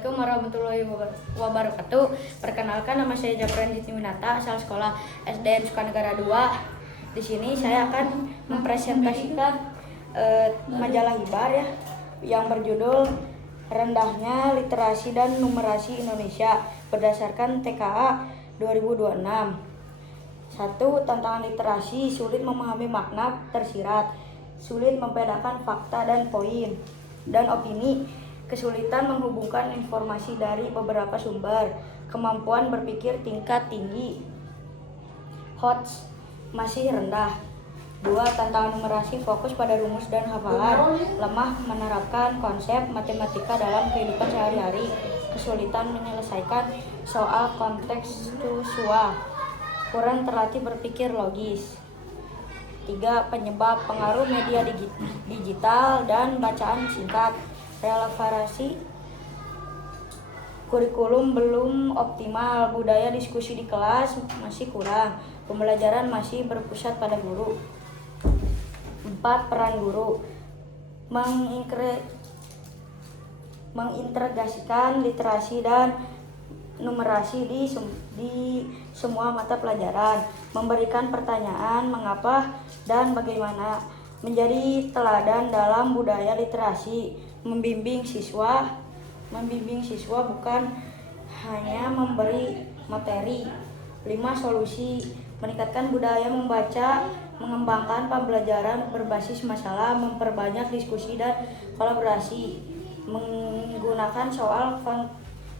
Assalamualaikum warahmatullahi wabarakatuh. Perkenalkan, nama saya Japran Jitniwinata, asal sekolah SDN Sukanegara 2. Di sini saya akan mempresentasikan majalah Hibar ya, yang berjudul Rendahnya Literasi dan Numerasi Indonesia berdasarkan TKA 2026. 1. Tantangan literasi: sulit memahami makna tersirat, sulit membedakan fakta dan poin dan opini, kesulitan menghubungkan informasi dari beberapa sumber, kemampuan berpikir tingkat tinggi HOTS masih rendah. 2. Tantangan numerasi: fokus pada rumus dan hafalan, lemah menerapkan konsep matematika dalam kehidupan sehari-hari, kesulitan menyelesaikan soal kontekstual, kurang terlatih berpikir logis. 3. Penyebab: pengaruh media digital dan bacaan singkat, relevansi kurikulum belum optimal, budaya diskusi di kelas masih kurang, pembelajaran masih berpusat pada guru. 4. Peran guru: mengintegrasikan literasi dan numerasi di semua mata pelajaran, memberikan pertanyaan mengapa dan bagaimana, menjadi teladan dalam budaya literasi, membimbing siswa bukan hanya memberi materi. 5. Solusi: meningkatkan budaya membaca, mengembangkan pembelajaran berbasis masalah, memperbanyak diskusi dan kolaborasi, menggunakan soal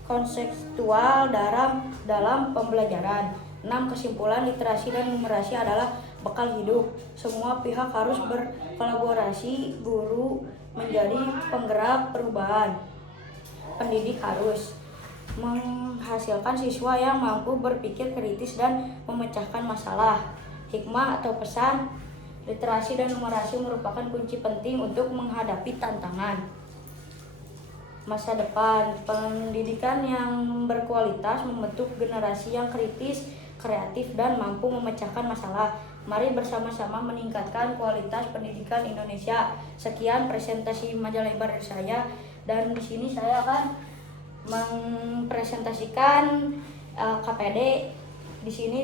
konseptual dalam pembelajaran. 6. Kesimpulan: literasi dan numerasi adalah bekal hidup. Semua pihak harus berkolaborasi. Guru menjadi penggerak perubahan. Pendidik harus menghasilkan siswa yang mampu berpikir kritis dan memecahkan masalah. Hikmah atau pesan: literasi dan numerasi merupakan kunci penting untuk menghadapi tantangan masa depan. Pendidikan yang berkualitas membentuk generasi yang kritis, kreatif, dan mampu memecahkan masalah. Mari bersama-sama meningkatkan kualitas pendidikan Indonesia. Sekian presentasi majalah Hibar dari saya, dan di sini saya akan mempresentasikan KPD. Di sini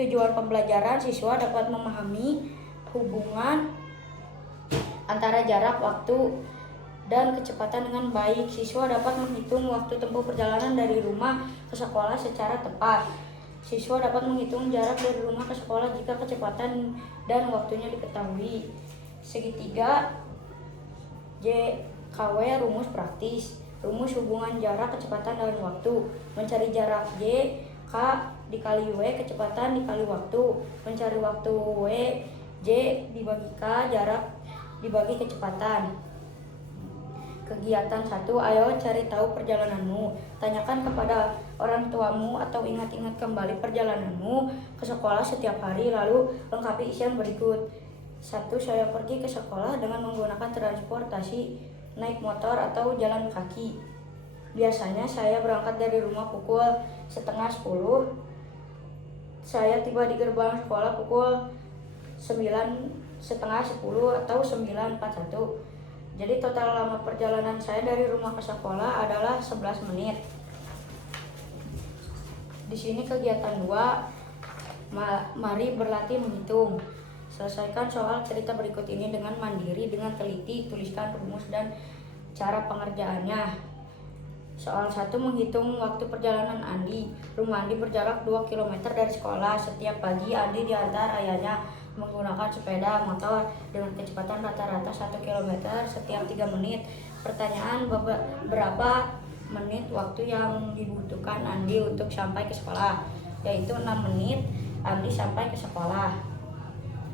tujuan pembelajaran: siswa dapat memahami hubungan antara jarak, waktu, dan kecepatan dengan baik. Siswa dapat menghitung waktu tempuh perjalanan dari rumah ke sekolah secara tepat. Siswa dapat menghitung jarak dari rumah ke sekolah jika kecepatan dan waktunya diketahui. Segitiga JKW rumus praktis. Rumus hubungan jarak, kecepatan, dan waktu. Mencari jarak: J, K dikali W, kecepatan dikali waktu. Mencari waktu: W, J dibagi K, jarak dibagi kecepatan. Kegiatan 1. Ayo cari tahu perjalananmu. Tanyakan kepada orang tuamu atau ingat-ingat kembali perjalananmu ke sekolah setiap hari, lalu lengkapi isian berikut. 1. Saya pergi ke sekolah dengan menggunakan transportasi, naik motor atau jalan kaki. Biasanya saya berangkat dari rumah pukul 9:30. Saya tiba di gerbang sekolah pukul 9:30 atau 9:41. Jadi total lama perjalanan saya dari rumah ke sekolah adalah 11 menit. Di sini kegiatan 2, mari berlatih menghitung. Selesaikan soal cerita berikut ini dengan mandiri, dengan teliti. Tuliskan rumus dan cara pengerjaannya. Soal 1, menghitung waktu perjalanan Andi. Rumah Andi berjarak 2 km dari sekolah. Setiap pagi Andi diantar ayahnya menggunakan sepeda motor dengan kecepatan rata-rata 1 km setiap 3 menit. Pertanyaan: berapa menit waktu yang dibutuhkan Andi untuk sampai ke sekolah? Yaitu 6 menit. Andi sampai ke sekolah.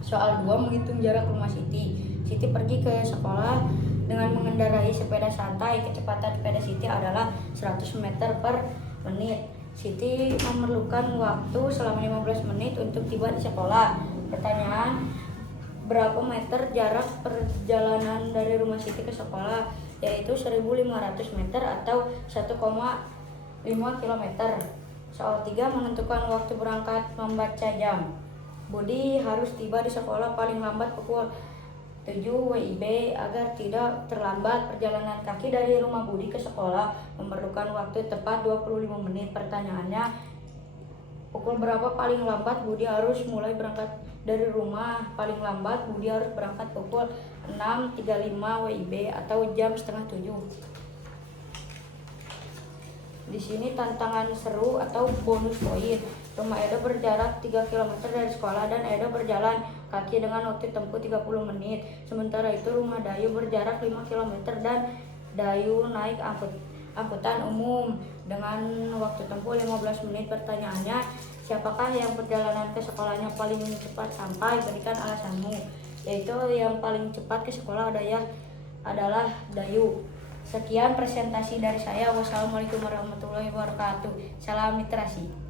Soal 2, menghitung jarak rumah Siti. Siti pergi ke sekolah dengan mengendarai sepeda santai. Kecepatan sepeda Siti adalah 100 meter per menit. Siti memerlukan waktu selama 15 menit untuk tiba di sekolah. Pertanyaan: berapa meter jarak perjalanan dari rumah Siti ke sekolah? Yaitu 1.500 meter atau 1,5 km. Soal 3, menentukan waktu berangkat membaca jam. Budi harus tiba di sekolah paling lambat pukul 7. WIB. Agar tidak terlambat, perjalanan kaki dari rumah Budi ke sekolah memerlukan waktu tepat 25 menit. Pertanyaannya, pukul berapa paling lambat Budi harus mulai berangkat dari rumah? Paling lambat Budi harus berangkat pukul 6.35 WIB atau jam setengah 7. Di sini tantangan seru atau bonus poin. Rumah Edo berjarak 3 km dari sekolah dan Edo berjalan kaki dengan waktu tempuh 30 menit. Sementara itu rumah Dayu berjarak 5 km dan Dayu naik angkutan umum dengan waktu tempuh 15 menit. Pertanyaannya, siapakah yang perjalanan ke sekolahnya paling cepat sampai? Berikan alasanmu. Yaitu yang paling cepat ke sekolah adalah Dayu. Sekian presentasi dari saya. Wassalamualaikum warahmatullahi wabarakatuh. Salam literasi.